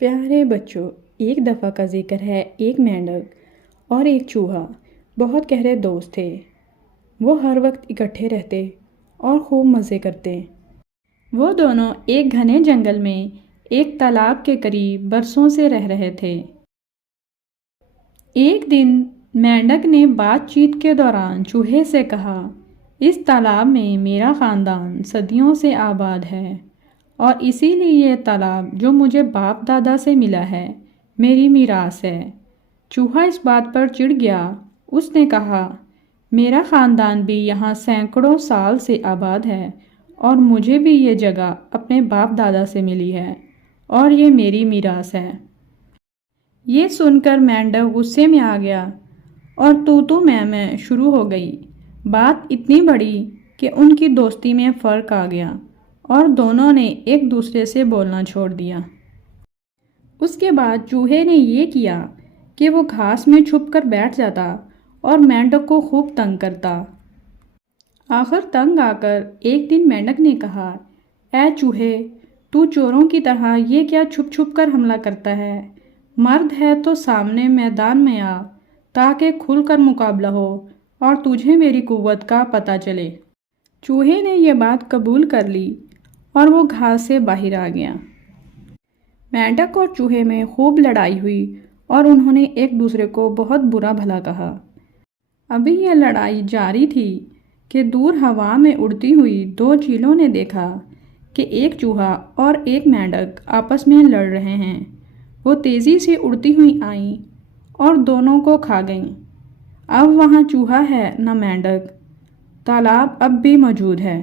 پیارے بچوں، ایک دفعہ کا ذکر ہے ایک مینڈک اور ایک چوہا بہت گہرے دوست تھے۔ وہ ہر وقت اکٹھے رہتے اور خوب مزے کرتے۔ وہ دونوں ایک گھنے جنگل میں ایک تالاب کے قریب برسوں سے رہ رہے تھے۔ ایک دن مینڈک نے بات چیت کے دوران چوہے سے کہا، اس تالاب میں میرا خاندان صدیوں سے آباد ہے اور اسی لیے یہ تالاب جو مجھے باپ دادا سے ملا ہے میری میراث ہے۔ چوہا اس بات پر چڑ گیا۔ اس نے کہا، میرا خاندان بھی یہاں سینکڑوں سال سے آباد ہے اور مجھے بھی یہ جگہ اپنے باپ دادا سے ملی ہے اور یہ میری میراث ہے۔ یہ سن کر مینڈک غصے میں آ گیا اور تو میں شروع ہو گئی۔ بات اتنی بڑی کہ ان کی دوستی میں فرق آ گیا اور دونوں نے ایک دوسرے سے بولنا چھوڑ دیا۔ اس کے بعد چوہے نے یہ کیا کہ وہ گھاس میں چھپ کر بیٹھ جاتا اور مینڈک کو خوب تنگ کرتا۔ آخر تنگ آ کر ایک دن مینڈک نے کہا، اے چوہے، تو چوروں کی طرح یہ کیا چھپ چھپ کر حملہ کرتا ہے؟ مرد ہے تو سامنے میدان میں آ تاکہ کھل کر مقابلہ ہو اور تجھے میری قوت کا پتہ چلے۔ چوہے نے یہ بات قبول کر لی اور وہ گھاس سے باہر آ گیا۔ مینڈک اور چوہے میں خوب لڑائی ہوئی اور انہوں نے ایک دوسرے کو بہت برا بھلا کہا۔ ابھی یہ لڑائی جاری تھی کہ دور ہوا میں اڑتی ہوئی دو چیلوں نے دیکھا کہ ایک چوہا اور ایک مینڈک آپس میں لڑ رہے ہیں۔ وہ تیزی سے اڑتی ہوئی آئیں اور دونوں کو کھا گئیں۔ اب وہاں چوہا ہے نہ مینڈک۔ تالاب اب بھی موجود ہے۔